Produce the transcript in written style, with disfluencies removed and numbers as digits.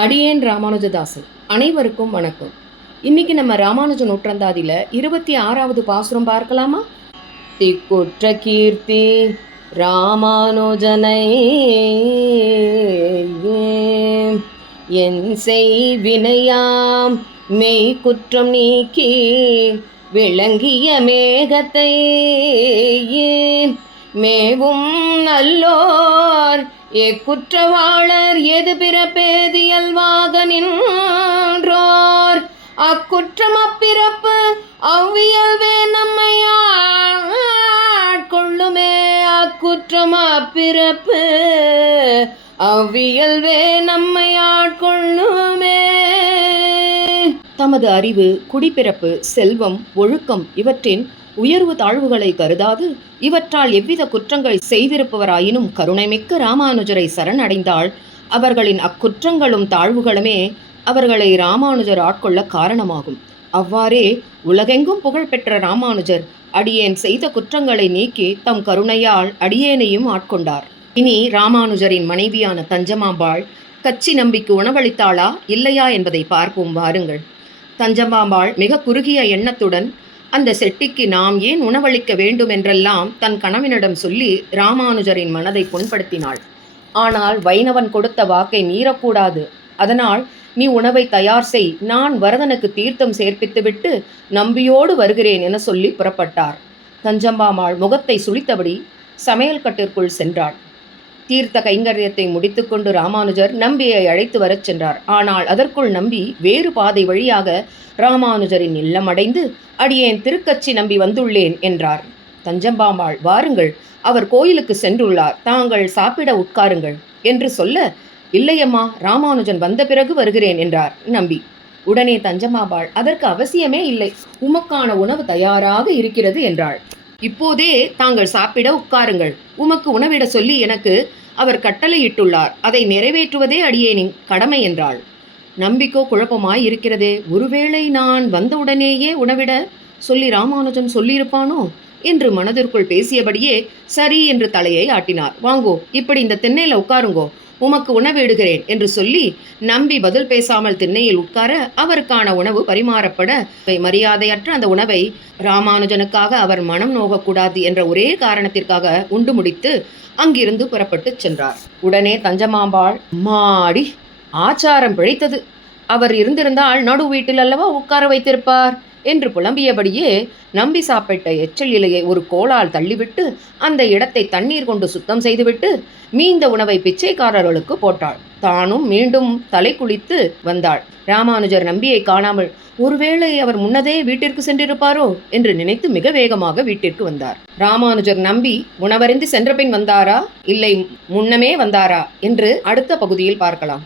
அடியேன் ராமானுஜதாசன். அனைவருக்கும் வணக்கம். இன்னைக்கு நம்ம ராமானுஜ நூற்றந்தாதியில் 26வது பாசுரம் பார்க்கலாமா? திக்குற்ற கீர்த்தி ராமானுஜனை என் செய்வினையாம் மெய் குற்றம் நீக்கி விளங்கிய மேகத்தை மேவும் நல்லோர் எக்குற்றவாளர் எது பிறப்பேதியல்வாக நின்றோர் அக்குற்றம் அப்பிறப்பு அவ்வியல்வே நம்மை ஆட்கொள்ளுமே. அக்குற்றம் அப்பிறப்பு அவ்வியல்வே நம்மை ஆட்கொள்ளுமே. தமது அறிவு, குடிப்பிறப்பு, செல்வம், ஒழுக்கம் இவற்றின் உயர்வு தாழ்வுகளை கருதாது இவற்றால் எவ்வித குற்றங்கள் செய்திருப்பவராயினும் கருணைமிக்க ராமானுஜரை சரணடைந்தால் அவர்களின் அக்குற்றங்களும் தாழ்வுகளுமே அவர்களை ராமானுஜர் ஆட்கொள்ள காரணமாகும். அவ்வாறே உலகெங்கும் புகழ்பெற்ற ராமானுஜர் அடியேன் செய்த குற்றங்களை நீக்கி தம் கருணையால் அடியேனையும் ஆட்கொண்டார். இனி ராமானுஜரின் மனைவியான தஞ்சமாம்பாள் கச்சி நம்பிக்கு உணவளித்தாளா இல்லையா என்பதை பார்ப்போம் வாருங்கள். தஞ்சமாம்பாள் மிக குறுகிய எண்ணத்துடன் அந்த செட்டிக்கு நாம் ஏன் உணவளிக்க வேண்டும் என்றெல்லாம் தன் கணவனிடம் சொல்லி ராமானுஜரின் மனதை புண்படுத்தினாள். ஆனால் வைணவன் கொடுத்த வாக்கை மீறக்கூடாது. அதனால் நீ உணவை தயார் செய், நான் வரதனுக்கு தீர்த்தம் சேர்ப்பித்துவிட்டு நம்பியோடு வருகிறேன் என சொல்லி புறப்பட்டார். தஞ்சம்பாமாள் முகத்தை சுளித்தபடி சமையல் கட்டிற்குள் சென்றாள். தீர்த்த கைங்கரியத்தை முடித்துக்கொண்டு ராமானுஜர் நம்பியை அழைத்து வரச் சென்றார். ஆனால் அதற்குள் நம்பி வேறு பாதை வழியாக ராமானுஜரின் இல்லம் அடைந்து அடியேன் திருக்கச்சி நம்பி வந்துள்ளேன் என்றார். தஞ்சம்பாமாள், வாருங்கள், அவர் கோயிலுக்கு சென்றுள்ளார், தாங்கள் சாப்பிட உட்காருங்கள் என்று சொல்ல, இல்லையம்மா, ராமானுஜன் வந்த பிறகு வருகிறேன் என்றார் நம்பி. உடனே தஞ்சம்பாமாள், அதற்கு அவசியமே இல்லை, உமக்கான உணவு தயாராக இருக்கிறது என்றாள். இப்போதே தாங்கள் சாப்பிட உட்காருங்கள், உமக்கு உணவிட சொல்லி எனக்கு அவர் கட்டளையிட்டுள்ளார், அதை நிறைவேற்றுவதே அடியேனின் கடமை என்றாள். நம்பிக்கோ குழப்பமாய் இருக்கிறதே, ஒருவேளை நான் வந்தவுடனேயே உணவிட சொல்லி ராமானுஜன் சொல்லியிருப்பானோ என்று மனதிற்குள் பேசியபடியே சரி என்று தலையை ஆட்டினார். வாங்கோ, இப்படி இந்த திண்ணையில் உட்காருங்கோ, உமக்கு உணவு இடுகிறேன் என்று சொல்லி நம்பி பதில் பேசாமல் திண்ணையில் உட்கார அவருக்கான உணவு பரிமாறப்பட மரியாதையற்ற அந்த உணவை ராமானுஜனுக்காக அவர் மனம் நோகக்கூடாது என்ற ஒரே காரணத்திற்காக உண்டு முடித்து அங்கிருந்து புறப்பட்டு சென்றார். உடனே தஞ்சமாம்பாள், மாடி ஆச்சாரம் பிழைத்தது, அவர் இருந்திருந்தால் நடு வீட்டில் அல்லவா உட்கார வைத்திருப்பார் என்று புலம்பியபடியே நம்பி சாப்பிட்ட எச்சல் இலையை ஒரு கோலால் தள்ளிவிட்டு அந்த இடத்தை தண்ணீர் கொண்டு சுத்தம் செய்துவிட்டு மீந்த உணவை பிச்சைக்காரர்களுக்கு போட்டாள். தானும் மீண்டும் தலை குளித்து வந்தாள். ராமானுஜர் நம்பியை காணாமல் ஒருவேளை அவர் முன்னதே வீட்டிற்கு சென்றிருப்பாரோ என்று நினைத்து மிக வேகமாக வீட்டிற்கு வந்தார். ராமானுஜர் நம்பி உணவறிந்து சென்ற பின் வந்தாரா இல்லை முன்னமே வந்தாரா என்று அடுத்த பகுதியில் பார்க்கலாம்.